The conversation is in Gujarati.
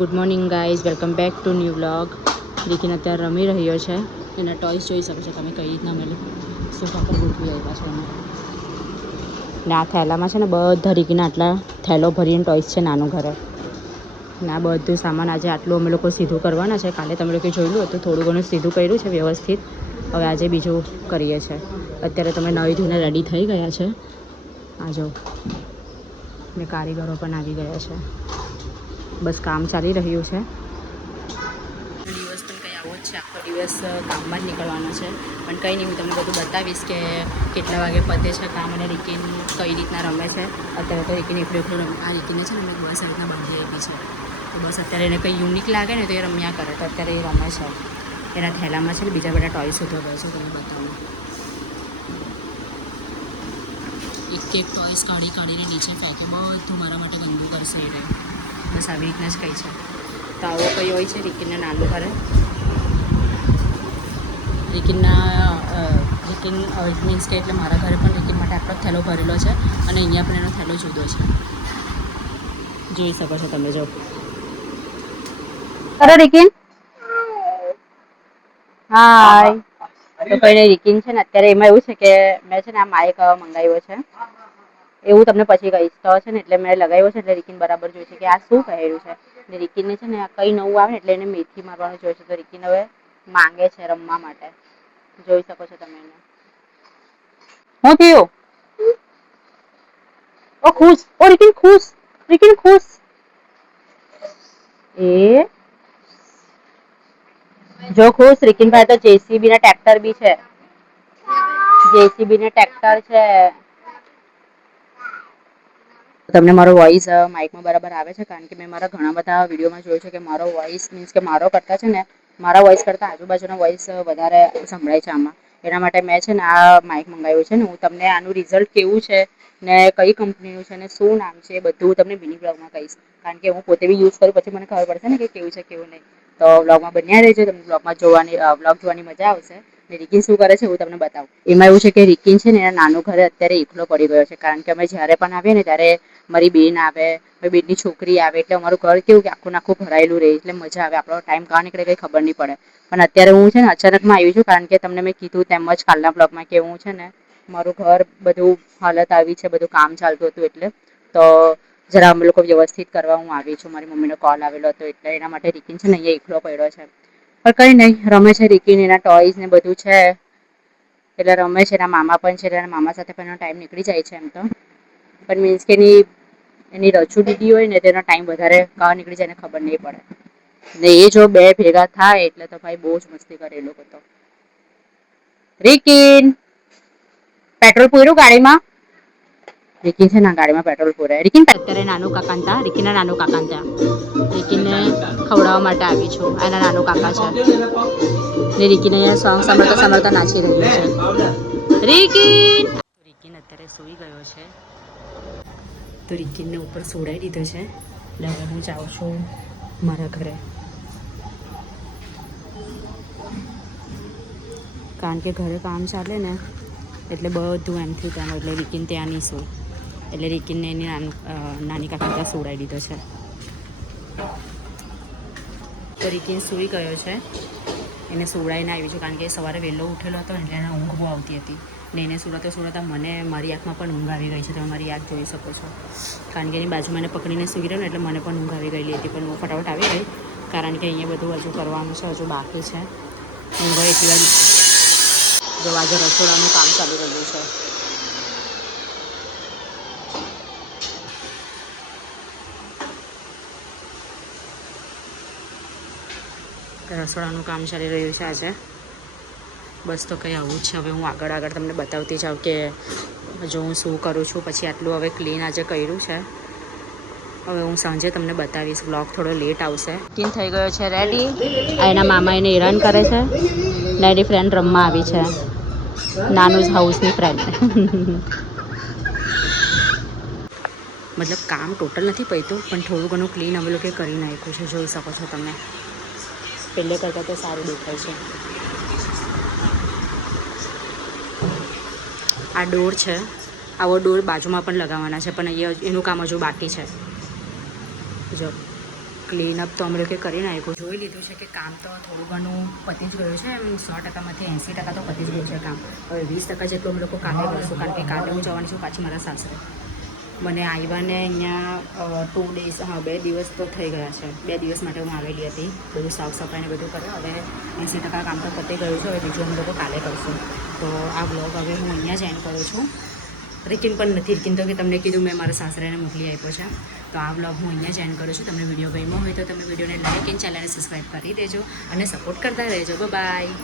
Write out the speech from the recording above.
Good morning guys, welcome back to new vlog. લેકિન અત્યારે રમી રહ્યો છે. એના ટોયસ જોઈ શકો છો તમે કઈ રીતના અમે સોફા પર ગોઠવી આવ્યા છે અમે. ને આ થેલામાં છે ને બધા રીકીના આટલા થેલો ભરીને ટોયસ છે નાનું ઘરે. ને આ બધું સામાન આજે આટલું અમે લોકો સીધું કરવાના છે. કાલે તમે લોકો જોયેલું હતું, થોડું ઘણું સીધું કર્યું છે વ્યવસ્થિત. હવે આજે બીજું કરીએ છીએ. અત્યારે તમે નવી ધોઈને રેડી થઈ ગયા છે. આ જો ને કારીગરો પણ આવી ગયા છે. બસ કામ ચાલી રહ્યું છે. દિવસ પણ કંઈ આવો જ છે, આખો દિવસ કામમાં જ નીકળવાનો છે. પણ કંઈ નહીં, હું તમને બધું બતાવીશ કે કેટલા વાગે પતે છે કામ અને રીકીન કઈ રીતના રમે છે. અત્યારે તો રીકીને એકલું રમે. આ રીકીને છે ને મેં બસ રીતના બાંધી આપી છે. તો બસ અત્યારે એને કંઈ યુનિક લાગે ને તો એ રમ્યા કરે. તો અત્યારે એ રમે છે. એના થેલામાં છે ને બીજા બધા ટોયસ શોધવા ગયો છે. તમને બતાવું, એક ટોયસ કાઢીને નીચે ફેંકે. બધું મારા માટે ગંદુ કરશે એ રહે. બસ આવી રીતના જ કંઈ છે. તો આવો કંઈ હોય છે રીકીનના નાનું ઘરે. રીકીન મીન્સ કે એટલે મારા ઘરે પણ રીકીન માટે આટલો થેલો ભરેલો છે. અને અહીંયા પણ એનો થેલો જુદો છે. જોઈ શકો છો તમે. જો અરે રીકીન, હાય. તો કઈ રીકીન છે ને અત્યારે એમાં એવું છે કે મેં છે ને આ માઇક મંગાવ્યો છે. એવું તમને પછી કહીશ. તો છે ને એટલે મેં લગાવ્યો છે એટલે રીકીન બરાબર જોઈ છે કે આ શું પહેર્યું છે. રીકીનને છે ને કઈ નવું આવે એટલે એને મેથી મારવાનું જોઈ છે. તો રીકીન હવે માંગે છે રમવા માટે. જોઈ શકો છો તમે એને. હું થયું? ઓ ખુશ. ઓ રીકીન ખુશ. રીકીન ખુશ. એ જો ખુશ. રીકીન પાસે તો જેસીબી ના ટ્રેક્ટર બી છે. જેસીબી ને ટ્રેક્ટર છે. તમને મારો વોઇસ માઇકમાં બરાબર આવે છે? કારણ કે મેં મારા ઘણા બધા વિડીયોમાં જોયું છે કે મારો વોઇસ મીન્સ કે મારો કરતા છે ને મારા વોઇસ કરતા આજુબાજુનો વોઇસ વધારે સંભળાય છે આમાં. એના માટે મેં છે ને આ માઇક મંગાવ્યું છે. ને હું તમને આનું રિઝલ્ટ કેવું છે ને કઈ કંપનીનું છે ને શું નામ છે એ બધું હું તમને મિની બ્લોગમાં કહીશ. કારણ કે હું પોતે બી યુઝ કરું પછી મને ખબર પડશે ને કે કેવું છે કેવું નહીં. તો બ્લોગમાં બન્યા રહેજો. તમને બ્લોગ જોવાની મજા આવશે. રીકીન શું કરે છે હું તમને બતાવું. એમાં એવું છે કે રીકીન છે ને એના નાનું ઘરે અત્યારે એકલો પડી ગયો છે. કારણ કે અમે જયારે પણ આવીએ ને ત્યારે મારી બેન આવે, મારી બેનની છોકરી આવે એટલે અમારું ઘર કેવું કે આખું આખું ભરાયેલું રહે. એટલે મજા આવે. આપણો ટાઈમ કાં નીકળે કઈ ખબર નહીં પડે. પણ અત્યારે હું છે ને અચાનકમાં આવી છું. કારણ કે તમને મેં કીધું તેમજ કાલના બ્લોગમાં કે હું છે ને મારું ઘર બધું હાલત આવી છે. બધું કામ ચાલતું હતું એટલે તો જરા અમે લોકો વ્યવસ્થિત કરવા હું આવી છું. મારી મમ્મીનો કોલ આવેલો હતો એટલે એના માટે રીકીન છે ને અહીંયા એકલો પડ્યો છે. પણ કઈ નહીં, રમે છે રીકીન. એના ટોયસ ને બધું છે એટલે રમે છે. એના મામા પણ છે. એના મામા સાથે પણ એનો ટાઈમ નીકળી જાય છે એમ તો. પણ મીન્સ કે એની રચુ દીદી હોય ને તેનો ટાઈમ વધારે કાં નીકળી જાય એને ખબર નહીં પડે. ને એ જો બે ભેગા થાય એટલે તો ભાઈ બહુ જ મસ્તી કરે એ લોકો તો. રીકીન, પેટ્રોલ પૂર્યું ગાડીમાં? રીકીન છે ને ગાડીમાં પેટ્રોલ પુરાય. રીકીન અત્યારે નાનું કાકા ત્યાં, રીકીનના નાનું કાકા ત્યાં રીકીનને ખવડાવવા માટે આવી છું. એના નાનું કાકા છે ને રીકીન અહીંયા સોંગ સાંભળતા નાચી રહ્યું છે. રીકીન અત્યારે સૂઈ ગયો છે. તો રીકીનને ઉપર સુવડાવી દીધો છે. એટલે હવે હું જાઉં છું મારા ઘરે. કારણ કે ઘરે કામ ચાલે ને એટલે બધું એમથી તેમ. એટલે રીકીન ત્યાં નહીં સૂય. એટલે રીકીનને એની નાની કાકી ત્યાં સુવડાવી દીધો છે. તો રીકીન સૂઈ ગયો છે. એને સુવડાવીને આવી છું. કારણ કે સવારે વહેલો ઉઠેલો હતો એટલે એને ઊંઘ બહુ આવતી હતી. ને એને સુવડાવતા મને મારી આંખમાં પણ ઊંઘ આવી ગઈ છે. તમે મારી આંખ જોઈ શકો છો. કારણ કે એની બાજુમાં એને પકડીને સૂઈ રહ્યો ને એટલે મને પણ ઊંઘ આવી ગયેલી હતી. પણ હું ફટાફટ આવી ગઈ. કારણ કે અહીંયા બધું હજુ કરવાનું છે, હજુ બાકી છે. ઊંઘ એટલી વાર જો આજે રસોડાનું કામ ચાલી રહ્યું છે. રસોડાનું કામ ચાલી રહ્યું છે આજે. બસ તો કંઈ આવું જ છે. હવે હું આગળ તમને બતાવતી જાઉં કે જો હું શું કરું છું. પછી આટલું હવે ક્લીન આજે કર્યું છે. હવે હું સાંજે તમને બતાવીશ. બ્લોગ થોડો લેટ આવશે. ક્લીન થઈ ગયો છે રેડી. એના મામા એને હેરાન કરે છે ને એની ફ્રેન્ડ રમવા આવી છે. નાનું જ હાઉસની ફ્રેન્ડ. મતલબ કામ ટોટલ નથી પત્યું પણ થોડું ઘણું ક્લીન અમે લોકોએ કરી નાખ્યું છે. જોઈ શકો છો તમે. પહેલે કરતાં તો સારું દેખાય છે. આ ડોર છે. આવો ડોર બાજુમાં પણ લગાવવાના છે પણ અહીંયા એનું કામ હજુ બાકી છે. જો ક્લીનઅપ તો અમે લોકોએ કરી નાખ્યું. જોઈ લીધું છે કે કામ તો થોડું ઘણું પતી જ ગયું છે. એમ 100%માંથી 80% તો પતી જ ગયું છે કામ. હવે 20% જેટલું અમે લોકો કાલે કરશું, કારણ કે કાલે હું જવાની છું પાછી મારા સાસરે. મને આવ્યાને અહીંયા 2 days, 2 દિવસ તો થઈ ગયા છે. 2 દિવસ માટે હું આવેલી હતી. બધું સાફ સફાઈને બધું કર્યું. હવે 80% કામ તો પતી ગયું છે. હવે બીજું અમે લોકો કાલે કરશું. તો આ બ્લોગ હવે હું અહીંયા જ એન્ડ કરું છું. રિકિન પણ નથી. રિકિન તો કે તમને કીધું મેં મારા સાસરાને મોકલી આપ્યો છે. તો આ બ્લોગ હું અહીંયા જ એન્ડ કરું છું. તમને વિડીયો ગમ્યો હોય તો તમે વિડીયોને લાઈક અને ચેનલને સબસ્ક્રાઈબ કરી દેજો અને સપોર્ટ કરતા રહેજો. બાય.